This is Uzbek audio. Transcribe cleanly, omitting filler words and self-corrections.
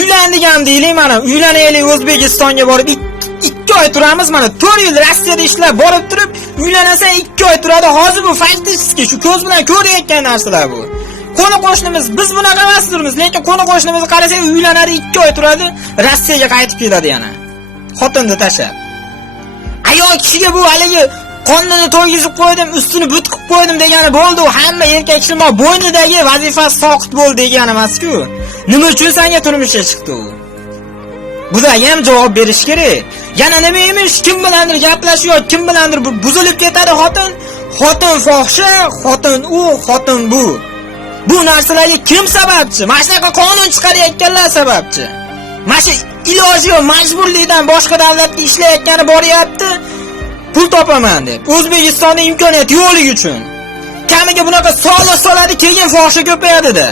uylandik ham deylik mana, uylanaylik O'zbekistonga borib 2 oy turamiz mana, 4 yil Rossiyada ishlab borib turib, uylanasan 2 oy turadi. Hozir bu faktiski shu ko'z bilan ko'rayotgan narsalar bu. Qo'ni qo'shnimiz biz bunaqa emasdirmiz, lekin qo'ni qo'shnimizni qarasak uylanadi 2 oy turadi, Rossiyaga qaytib keladi yana. Xotinni tashlab. Ayol kishiga bu haligi qonnini to'ygizib qo'ydim, ustini but qilib qo'ydim degani bo'ldi. Hamma erkak kishi bo'ynidagi vazifasi soqit bo'ldi degani emas-ku. Nima uchun senga turmushga chiqdi u? Bularga ham javob berish kerak. Yana nima emish, kim bilandir gaplashiyor, kim bilandir buzilib ketadi xotin. Xotin fohisha, xotin u, xotin bu. Bu narsalarga kim sababchi? Mana shunaqa qonun chiqarayotganlar sababchi. Mana shu iloji yo'q, majburlikdan boshqa davlatga ishlayotgani boryapti. Pul topaman deb. O'zbekistonda imkoniyat yo'qligi uchun. Kamiga bunaqa soliq soladi, keyin fohisha ko'payadi-da.